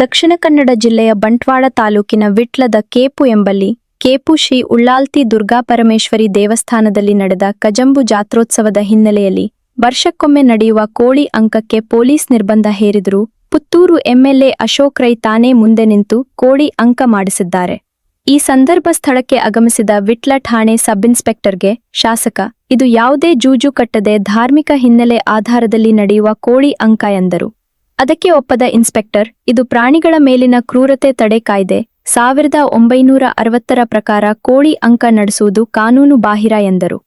ದಕ್ಷಿಣ ಕನ್ನಡ ಜಿಲ್ಲೆಯ ಬಂಟ್ವಾಳ ತಾಲೂಕಿನ ವಿಟ್ಲದ ಕೇಪು ಎಂಬಲ್ಲಿ ಕೇಪು ಶ್ರೀ ಉಳ್ಳಾಲ್ತಿ ದುರ್ಗಾಪರಮೇಶ್ವರಿ ದೇವಸ್ಥಾನದಲ್ಲಿ ನಡೆದ ಕಜಂಬು ಜಾತ್ರೋತ್ಸವದ ಹಿನ್ನೆಲೆಯಲ್ಲಿ ವರ್ಷಕ್ಕೊಮ್ಮೆ ನಡೆಯುವ ಕೋಳಿ ಅಂಕಕ್ಕೆ ಪೊಲೀಸ್ ನಿರ್ಬಂಧ ಹೇರಿದರೂ ಪುತ್ತೂರು ಎಂಎಲ್ಎ ಅಶೋಕ್ ರೈ ತಾನೇ ಮುಂದೆ ನಿಂತು ಕೋಳಿ ಅಂಕ ಮಾಡಿಸಿದ್ದಾರೆ. ಈ ಸಂದರ್ಭ ಸ್ಥಳಕ್ಕೆ ಆಗಮಿಸಿದ ವಿಟ್ಲ ಠಾಣೆ ಸಬ್ಇನ್ಸ್ಪೆಕ್ಟರ್ಗೆ ಶಾಸಕ, ಇದು ಯಾವುದೇ ಜೂಜು ಕಟ್ಟದೆ ಧಾರ್ಮಿಕ ಹಿನ್ನೆಲೆ ಆಧಾರದಲ್ಲಿ ನಡೆಯುವ ಕೋಳಿ ಅಂಕ ಎಂದರು. ಅದಕ್ಕೆ ಒಪ್ಪದ ಇನ್ಸ್ಪೆಕ್ಟರ್, ಇದು ಪ್ರಾಣಿಗಳ ಮೇಲಿನ ಕ್ರೂರತೆ ತಡೆ ಕಾಯ್ದೆ 1960ರ ಪ್ರಕಾರ ಕೋಳಿ ಅಂಕ ನಡೆಸುವುದು ಕಾನೂನು ಬಾಹಿರ ಎಂದರು.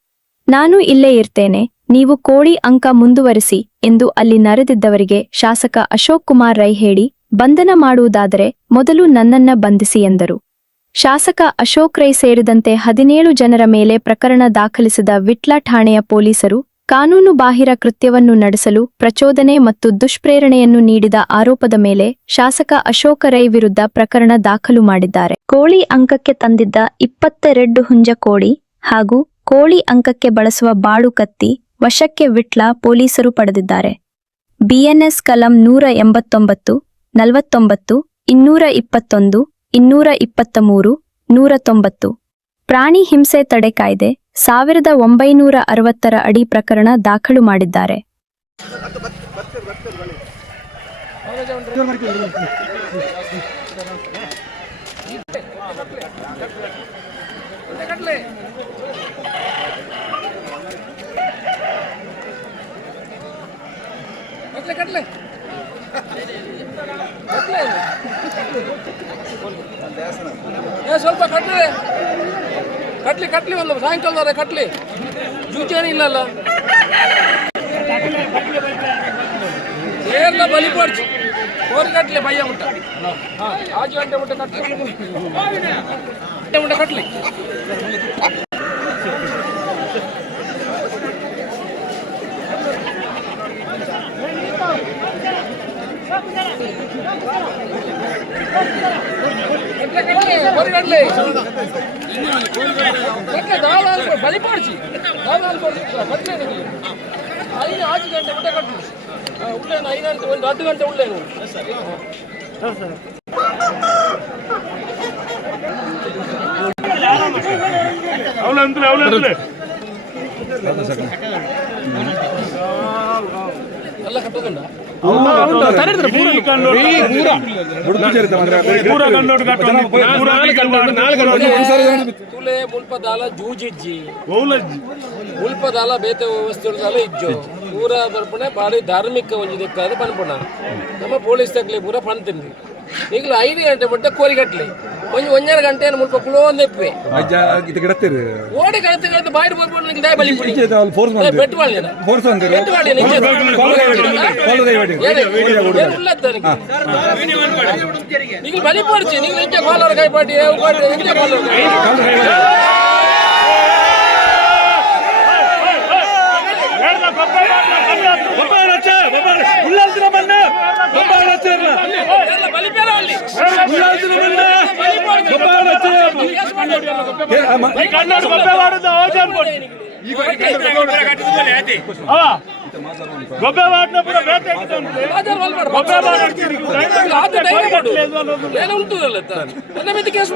ನಾನು ಇಲ್ಲೇ ಇರ್ತೇನೆ, ನೀವು ಕೋಳಿ ಅಂಕ ಮುಂದುವರಿಸಿ ಎಂದು ಅಲ್ಲಿ ನೆರೆದಿದ್ದವರಿಗೆ ಶಾಸಕ ಅಶೋಕ್ ಕುಮಾರ್ ರೈ ಹೇಳಿ, ಬಂಧನ ಮಾಡುವುದಾದರೆ ಮೊದಲು ನನ್ನನ್ನ ಬಂಧಿಸಿ ಎಂದರು. ಶಾಸಕ ಅಶೋಕ್ ರೈ ಸೇರಿದಂತೆ 17 ಜನರ ಮೇಲೆ ಪ್ರಕರಣ ದಾಖಲಿಸಿದ ವಿಟ್ಲ ಠಾಣೆಯ ಪೊಲೀಸರು ಕಾನೂನು ಬಾಹಿರ ಕೃತ್ಯವನ್ನು ನಡೆಸಲು ಪ್ರಚೋದನೆ ಮತ್ತು ದುಷ್ಪ್ರೇರಣೆಯನ್ನು ನೀಡಿದ ಆರೋಪದ ಮೇಲೆ ಶಾಸಕ ಅಶೋಕ ರೈ ವಿರುದ್ಧ ಪ್ರಕರಣ ದಾಖಲು ಮಾಡಿದ್ದಾರೆ. ಕೋಳಿ ಅಂಕಕ್ಕೆ ತಂದಿದ್ದ 22 ಹುಂಜ ಕೋಳಿ ಹಾಗೂ ಕೋಳಿ ಅಂಕಕ್ಕೆ ಬಳಸುವ ಬಾಳು ಕತ್ತಿ ವಶಕ್ಕೆ ವಿಟ್ಲ ಪೊಲೀಸರು ಪಡೆದಿದ್ದಾರೆ. ಬಿಎನ್ಎಸ್ ಕಲಂ 189, 49, 221, 223, 190 ಪ್ರಾಣಿ ಹಿಂಸೆ ತಡೆ ಕಾಯ್ದೆ 1960ರ ಅಡಿ ಪ್ರಕರಣ ದಾಖಲು ಮಾಡಿದ್ದಾರೆ. ಸ್ವಲ್ಪ ಕಟ್ಲಿ ಒಂದು ಸಾಯಂಕಾಲದವರೆ ಕಟ್ಲಿ, ಜೂಚೇನಿಲ್ಲಲ್ಲ ಏರ್ಲ ಬಲಿಪಡಿಸಿ ಕೋರಿ ಕಟ್ಲಿ ಭಯ ಮುಟ್ಟ. ಆಜು ಗಂಟೆ ಮುಟ್ಟ ಕಟ್ಲಿ ಬಲಿಪಡಿಸಿ 5 ಗಂಟೆ ಮುಟ್ಟ ಕಟ್ಲಿ. ಉಳ್ಳೇನು 5 ಗಂಟೆ, ಒಂದು 10 ಗಂಟೆ ಉಳ್ಳೇನು. ಎಲ್ಲ ಕಟ್ಟೋದಂಡ ತುಲೆ ಮುಲ್ಪದಾಲ ಜೂಜಿಜ್ಜಿ ಮುಲ್ಪದಾಲ ಬೇತೆ ವ್ಯವಸ್ಥೆ ಇಜ್ಜು ಪೂರ ಬರ್ಪಣೆ ಬಾರಿ ಧಾರ್ಮಿಕ ಒಂಜಿ ದಿಕ್ಕಾದ ಪನ್ಪುಣ ನಮ್ಮ ಪೊಲೀಸ್ ತಗ್ಲಿ ಪೂರ ಪಣ್ತಿನ್ರಿ. ಈಗಲೂ 5 ಗಂಟೆ ಮುಟ್ಟ ಕೋರಿ ಕಟ್ಲಿ ಒಂದರ ಗಂಟೆ ಮುಲ್ಪ ಕುಲೋ ನೆಪ್ಪೆ ಓಡಿ ಕಳತೆ ಬಾಯಿ ಬಲಿ ನೀವು ಬಲಿ ಪಡಿಸಿ ನೀವು ಇಂಚ ಕೋಲಾರ ಕೈ ಪಾಟಿ ಗೊಬ್ಬೆ ವಾಟ್ನ ಪೂರ ಬೇಟೆ ಕೇಸ್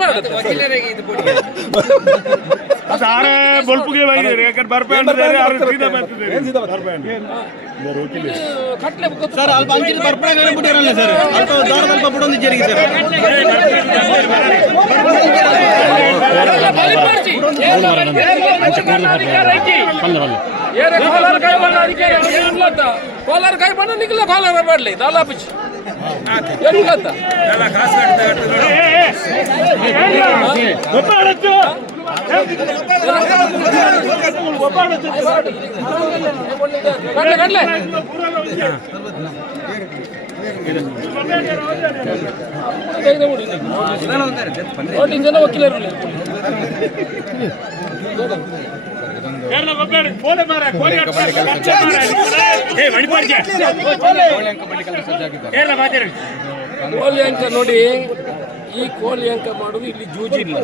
ಸಾರೇ ಬಲ್ಪುಗೆ ಸರ್ ಅಲ್ಪ ಅಂಚಿನ ಬರ್ಪಣೆ ಬಿಟ್ಟಿರಲ್ಲ ಸರ್ ಅಲ್ಪ ದೊಡ್ಡ ಸ್ವಲ್ಪ ಬಿಡೊಂದು ಜರಿಗೆ ಸರ್ ಕೋಲಾರ ಕೈ ಬಣ್ಣ ನಿಖಿಲ ಕೋಲಾರ ಮಾಡಲಿ ದಾಲಾ ಪಿಚ್ ಜನ ವಕೀಲರು ಕೋಳಿ ಅಂಕ ನೋಡಿ, ಈ ಕೋಳಿ ಅಂಕ ಮಾಡೋದು ಇಲ್ಲಿ ಜೂಜಿಲ್ಲ.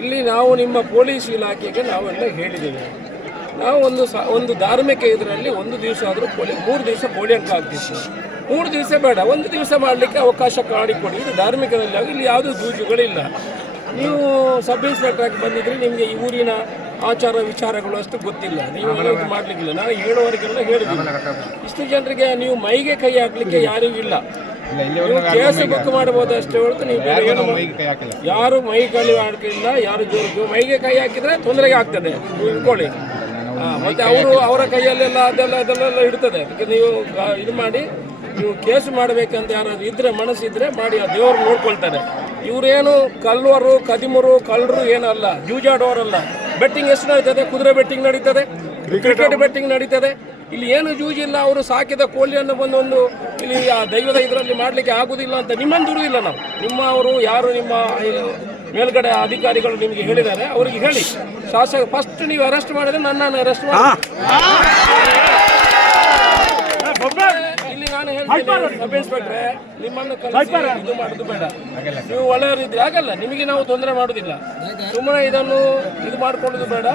ಇಲ್ಲಿ ನಾವು ನಿಮ್ಮ ಪೊಲೀಸ್ ಇಲಾಖೆಗೆ ನಾವೆಲ್ಲ ಹೇಳಿದ್ದೇವೆ, ನಾವು ಒಂದು ಧಾರ್ಮಿಕ ಇದರಲ್ಲಿ ಒಂದು ದಿವಸ ಆದರೂ ಕೋಳಿ 3 ದಿವಸ ಕೋಳಿ ಅಂಕ ಆಗ್ತಿತ್ತು. 3 ದಿವಸ ಬೇಡ, 1 ದಿವಸ ಮಾಡಲಿಕ್ಕೆ ಅವಕಾಶ ಮಾಡಿಕೊಡಿ. ಇದು ಧಾರ್ಮಿಕದಲ್ಲಿ ಆಗಿ ಇಲ್ಲಿ ಯಾವುದೂ ಜೂಜುಗಳಿಲ್ಲ. ನೀವು ಸಬ್ ಇನ್ಸ್ಪೆಕ್ಟರ್ ಆಗಿ ಬಂದಿದ್ರೆ ನಿಮಗೆ ಈ ಊರಿನ ಆಚಾರ ವಿಚಾರಗಳು ಅಷ್ಟು ಗೊತ್ತಿಲ್ಲ, ನೀವು ಇದು ಮಾಡಲಿಕ್ಕಿಲ್ಲ. ನಾನು ಹೇಳುವವರಿಗೆಲ್ಲ ಹೇಳಿದ್ದೀನಿ, ಇಷ್ಟು ಜನರಿಗೆ ನೀವು ಮೈಗೆ ಕೈ ಹಾಕಲಿಕ್ಕೆ ಯಾರಿಗೂ ಇಲ್ಲ. ನೀವು ಕೇಸ್ ಬುಕ್ ಮಾಡಬಹುದು ಅಷ್ಟೇ ಹೊರತು ನೀವು ಯಾರು ಮೈ ಕೈ ಹಾಕಿಲ್ಲ, ಯಾರು ಜೋರು ಮೈಗೆ ಕೈ ಹಾಕಿದ್ರೆ ತೊಂದರೆಗೆ ಆಗ್ತದೆ, ನೀವು ಇಟ್ಕೊಳ್ಳಿ. ಮತ್ತೆ ಅವರ ಕೈಯಲ್ಲೆಲ್ಲ ಅದೆಲ್ಲ ಇಡ್ತದೆ. ಅದಕ್ಕೆ ನೀವು ಇದು ಮಾಡಿ, ನೀವು ಕೇಸ್ ಮಾಡಬೇಕಂತ ಯಾರಾದ್ರು ಇದ್ರೆ ಮನಸ್ಸಿದ್ರೆ ಮಾಡಿ, ಆ ದೇವರು ನೋಡ್ಕೊಳ್ತಾರೆ. ಇವರೇನು ಕಲ್ವರು ಕದಿಮರು ಕಳ್ಳರು ಏನಲ್ಲ, ಜೂಜಾಡೋರಲ್ಲ. ಬೆಟ್ಟಿಂಗ್ ಎಷ್ಟು ನಡೀತದೆ? ಕುದುರೆ ಬೆಟ್ಟಿಂಗ್ ನಡೀತದೆ, ಕ್ರಿಕೆಟ್ ಬೆಟ್ಟಿಂಗ್ ನಡೀತದೆ. ಇಲ್ಲಿ ಏನು ಜೂಜಿಲ್ಲ. ಅವರು ಸಾಕಿದ ಕೋಳಿಯನ್ನು ಬಂದೊಂದು ಇಲ್ಲಿ ಆ ದೈವದ ಇದರಲ್ಲಿ ಮಾಡಲಿಕ್ಕೆ ಆಗುದಿಲ್ಲ ಅಂತ ನಿಮ್ಮನ್ನು ದುಡಿದಿಲ್ಲ ನಾವು. ಅವರು ಯಾರು ನಿಮ್ಮ ಮೇಲ್ಗಡೆ ಅಧಿಕಾರಿಗಳು ನಿಮಗೆ ಹೇಳಿದ್ದಾರೆ, ಅವರಿಗೆ ಹೇಳಿ. ಶಾಸಕ ಫಸ್ಟ್ ನೀವು ಅರೆಸ್ಟ್ ಮಾಡಿದ್ರೆ ನನ್ನನ್ನು ಅರೆಸ್ಟ್ ಮಾಡಿ. ಇಲ್ಲಿ ನಾನು ಹೇಳ್ತೀನಿ, ಸಬ್ ಇನ್ಸ್ಪೆಕ್ಟ್ರೆ, ನಿಮ್ಮನ್ನು ಕಳಿಸಿ ಇದು ಮಾಡೋದು ಬೇಡ. ನೀವು ಒಳ್ಳೆಯವರಿದ್ರೆ ಆಗಲ್ಲ, ನಿಮಗೆ ನಾವು ತೊಂದರೆ ಮಾಡೋದಿಲ್ಲ. ಸುಮ್ಮನೆ ಇದನ್ನು ಇದು ಮಾಡ್ಕೊಳ್ಳೋದು ಬೇಡ.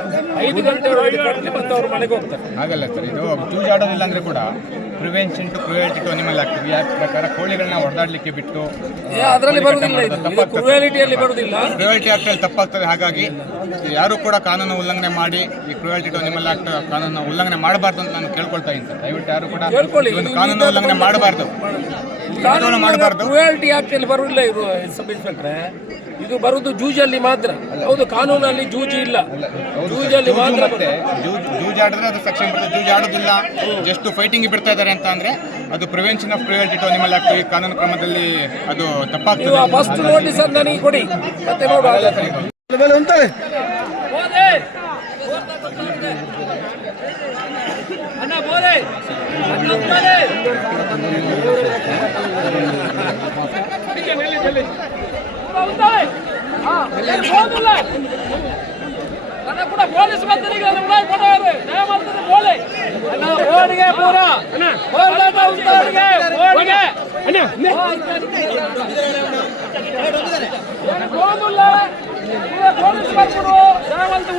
5 ಗಂಟೆ ಕಟ್ಟಲಿ ಮತ್ತೆ ಅವ್ರ ಮನೆಗೆ ಹೋಗ್ತಾರೆ. ಆಗಲ್ಲ ಸರ್, ಇದು ಜೂಜಾಡೋದಿಲ್ಲ ಅಂದ್ರೆ ಕೂಡ prevention to cruelty to animal act ಪ್ರಕಾರ ಕೋಳಿಗಳನ್ನ ಹೊಡೆದಾಡ್ಲಿಕ್ಕೆ ಬಿಟ್ಟು ಅದರಲ್ಲಿ ಬರುವುದಿಲ್ಲ, ಇದು ಕ್ರುಯಾಲಿಟಿಯಲ್ಲಿ ಬರುವುದಿಲ್ಲ. ಕ್ರುಯಲ್ಟಿ ಆಕ್ಟ್ ಅಲ್ಲಿ ತಪ್ಪಾಗ್ತದೆ. ಹಾಗಾಗಿ ಯಾರು ಕೂಡ ಕಾನೂನು ಉಲ್ಲಂಘನೆ ಮಾಡಿ ಈ ಕ್ರುಯಲ್ಟಿ ಟು ಅನಿಮಲ್ ಆಕ್ಟ್ ಕಾನೂನು ಉಲ್ಲಂಘನೆ ಮಾಡಬಾರ್ದು ಅಂತ ನಾನು ಕೇಳ್ಕೊಳ್ತಾ ಇದ್ದೀನಿ ಸರ್. ದಯವಿಟ್ಟು ಯಾರು ಕೂಡ ಕಾನೂನು ಉಲ್ಲಂಘನೆ ಮಾಡಬಾರ್ದು. ಕ್ರುಯಾಲಿಟಿ ಆಕ್ಟ್ ಅಲ್ಲಿ ಬರುವುದಿಲ್ಲ ಇದು ಸಬ್ ಇನ್ಸ್ಪೆಕ್ಟ್ರೆ. ಇದು ಬರುವುದು ಜೂಜಲ್ಲಿ ಮಾತ್ರ. ಹೌದು, ಕಾನೂನಲ್ಲಿ ಜೂಜಿ ಇಲ್ಲ, ಜೂಜಲ್ಲಿ ಮಾತ್ರ. ಜೂಜಾಡಿದ್ರೆ ಅದು ಸೆಕ್ಷನ್ ಬರ್ತದೆ. ಜೂಜಾಡೋದಿಲ್ಲ, ಜಸ್ಟ್ ಫೈಟಿಂಗ್ ಬಿಡ್ತಾ ಇದ್ದಾರೆ ಅಂತ ಅಂದ್ರೆ ಅದು prevention of cruelty to animal act ಈ ಕಾನೂನು ಕ್ರಮದಲ್ಲಿ ಅದು ತಪ್ಪಾಗ್ತದೆ. ಫಸ್ಟ್ ನೋಟಿಸ್ ನನಗೆ ಕೊಡಿ, ಮತ್ತೆ ನೋಡುವ. ಕೂಡ ಪೊಲೀಸ್ ಮಂತ್ರಿಗೆ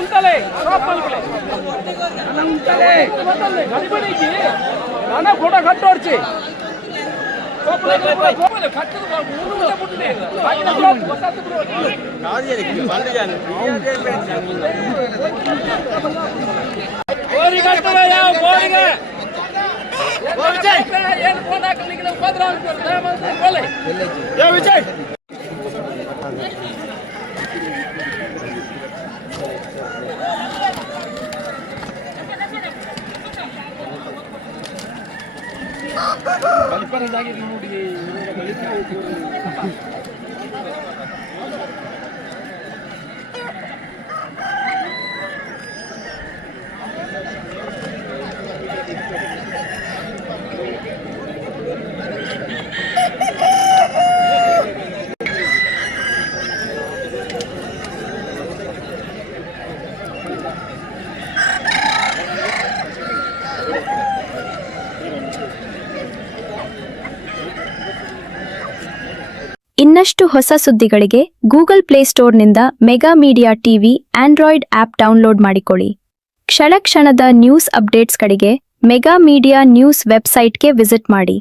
ఉంటలే కూడా కట్టొచ్చి విజయ్ ನೋಡಿ. ಇನ್ನಷ್ಟು ಹೊಸ ಸುದ್ದಿಗಳಿಗೆ ಗೂಗಲ್ ಪ್ಲೇಸ್ಟೋರ್ನಿಂದ Mega Media TV Android app download ಮಾಡಿಕೊಳ್ಳಿ. ಕ್ಷಣ ಕ್ಷಣದ ನ್ಯೂಸ್ ಅಪ್ಡೇಟ್ಸ್ಗಳಿಗೆ ಮೆಗಾ ಮೀಡಿಯಾ ನ್ಯೂಸ್ ವೆಬ್ಸೈಟ್ಗೆ ವಿಸಿಟ್ ಮಾಡಿ.